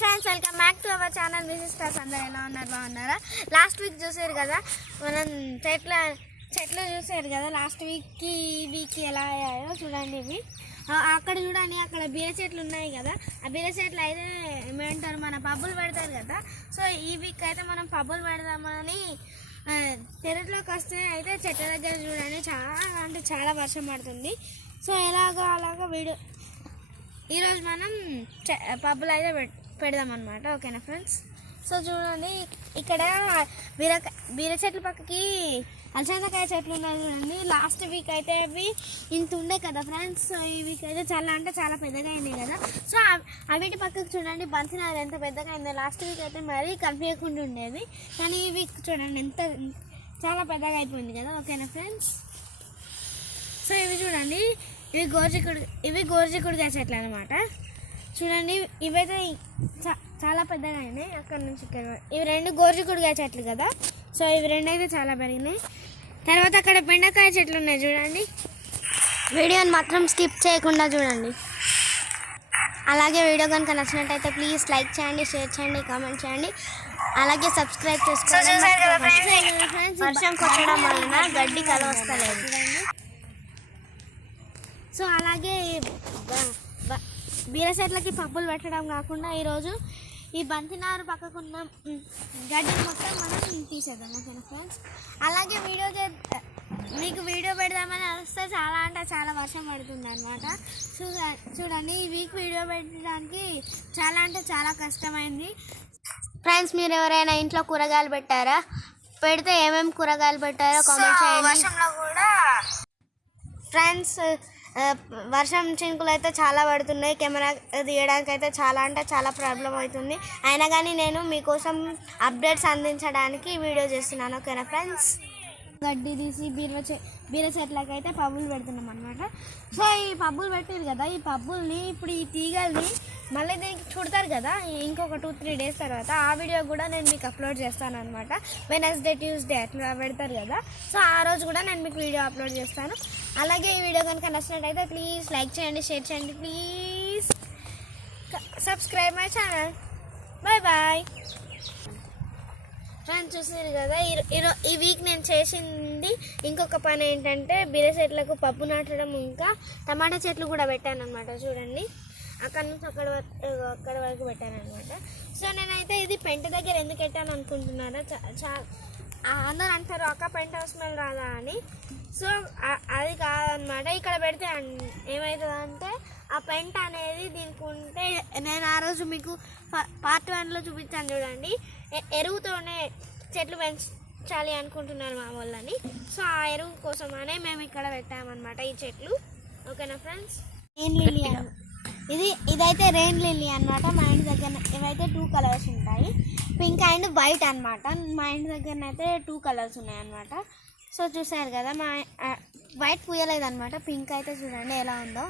Friends, welcome back to our channel. This stars. అందరూ ఎలా ఉన్నారు? బాగున్నారా? లాస్ట్ వీక్ చూసారు కదా, మనం చెట్లు చూసారు కదా. లాస్ట్ వీక్కి ఈ వీక్ ఎలా అయ్యాయో చూడండి. ఇవి అక్కడ చూడండి, అక్కడ బీర చెట్లు ఉన్నాయి కదా. ఆ బీర చెట్లు అయితే ఏమంటారు, మన పబ్బులు పెడతారు కదా. సో ఈ వీక్ అయితే మనం పబ్బులు పెడదామని పెరట్లోకి వస్తే అయితే చెట్ల దగ్గర చూడండి చాలా వర్షం పడుతుంది. సో అలాగా వీడియో ఈరోజు మనం పబ్బులు అయితే పెడదాం అనమాట. ఓకేనా ఫ్రెండ్స్? సో చూడండి, ఇక్కడ బీర చెట్ల పక్కకి అలసందకాయ చెట్లు ఉన్నాయి చూడండి. లాస్ట్ వీక్ అయితే అవి ఇంత ఉండే కదా ఫ్రెండ్స్. సో ఈ వీక్ అయితే చాలా పెద్దగా అయినాయి కదా. సో అవిటి పక్కకు చూడండి, బంతినారు ఎంత పెద్దగా అయిందో. లాస్ట్ వీక్ అయితే మరీ కనిపించకుండా ఉండేది, కానీ ఈ వీక్ చూడండి చాలా పెద్దగా అయిపోయింది కదా. ఓకేనా ఫ్రెండ్స్? సో ఇవి చూడండి, ఇవి గోర్జికుడికాయ చెట్లు అనమాట. చూడండి, ఇవైతే చాలా పెద్దగా అయినాయి. అక్కడ నుంచి ఇక్కడ ఇవి రెండు గోర్జికుడికాయ చెట్లు కదా. సో ఇవి రెండు అయితే చాలా పెరిగినాయి. తర్వాత అక్కడ బెండకాయ చెట్లు ఉన్నాయి చూడండి. వీడియోని మాత్రం స్కిప్ చేయకుండా చూడండి. అలాగే వీడియో కనుక నచ్చినట్టయితే ప్లీజ్ లైక్ చేయండి, షేర్ చేయండి, కామెంట్ చేయండి, అలాగే సబ్స్క్రైబ్ చేసుకోండి. వర్షం కొట్టడం వలన గడ్డి కల వస్తలేదు చూడండి. సో అలాగే బీర చెట్లకి పప్పులు పెట్టడం కాకుండా ఈరోజు ఈ బంతినారు పక్కకున్న గడ్డిని మొత్తం మనం తీసేద్దాం. ఓకేనా ఫ్రెండ్స్? అలాగే మీకు వీడియో పెడదామని వస్తే చాలా వర్షం పడుతుంది అనమాట. చూడండి, ఈ వీక్ వీడియో పెట్టడానికి చాలా కష్టమైంది ఫ్రెండ్స్. మీరు ఎవరైనా ఇంట్లో కూరగాయలు పెట్టారా? పెడితే ఏమేమి కూరగాయలు పెట్టారో కామెంట్ చేయండి. వర్షంలో కూడా ఫ్రెండ్స్ వర్షం చినుకులు అయితే చాలా పడుతున్నాయి. కెమెరా తీయడానికి అయితే చాలా ప్రాబ్లం అవుతుంది. అయినా కానీ నేను మీకోసం అప్డేట్స్ అందించడానికి వీడియో చేస్తున్నాను. ఓకేనా ఫ్రెండ్స్? గడ్డి తీసి బీర చెట్లకి అయితే పబ్బులు పెడుతున్నాం అనమాట. సో ఈ పబ్బులు పెట్టారు కదా, ఈ పబ్బుల్ని ఇప్పుడు ఈ తీగల్ని మళ్ళీ దీనికి చుడతారు కదా ఇంకొక 2-3 డేస్ తర్వాత. ఆ వీడియో కూడా నేను మీకు అప్లోడ్ చేస్తాను అనమాట. వెనస్డే, ట్యూస్డే అట్లా పెడతారు కదా. సో ఆ రోజు కూడా నేను మీకు వీడియో అప్లోడ్ చేస్తాను. అలాగే ఈ వీడియో కనుక నచ్చినట్టయితే ప్లీజ్ లైక్ చేయండి, షేర్ చేయండి, please subscribe my channel. Bye friends. చూసారు కదా, ఈ వీక్ నేను చేసింది ఇంకొక పని ఏంటంటే బీర చెట్లకు పప్పు నాటడం, ఇంకా టమాటా చెట్లు కూడా పెట్టాను అనమాట. చూడండి, అక్కడ నుంచి అక్కడ వరకు పెట్టాను అనమాట. సో నేనైతే ఇది పెంట దగ్గర ఎందుకు పెట్టాను అనుకుంటున్నారా? అందరూ అంటారు అక్క పెంట స్మెల్ రాదా అని. సో అది కాదనమాట. ఇక్కడ పెడితే ఏమవుతుందంటే ఆ పెంట అనేది దీనికి ఉంటే, నేను ఆ రోజు మీకు పార్ట్ 1లో చూపించాను చూడండి, ఎరువుతోనే చెట్లు పెంచాలి అనుకుంటున్నారు మా వాళ్ళని. సో ఆ ఎరువు కోసమనే మేము ఇక్కడ పెట్టామన్నమాట ఈ చెట్లు. ఓకేనా ఫ్రెండ్స్? రెయిన్ లిల్లీ ఇదైతే రెయిన్ లిల్లీ అనమాట. మా ఇంటి దగ్గర ఇవైతే 2 కలర్స్ ఉంటాయి, పింక్ అండ్ వైట్ అనమాట. మా ఇంటి దగ్గర అయితే 2 కలర్స్ ఉన్నాయి అనమాట. సో చూసారు కదా, మా వైట్ పూయలేదన్నమాట, పింక్ అయితే చూడండి ఎలా ఉందో.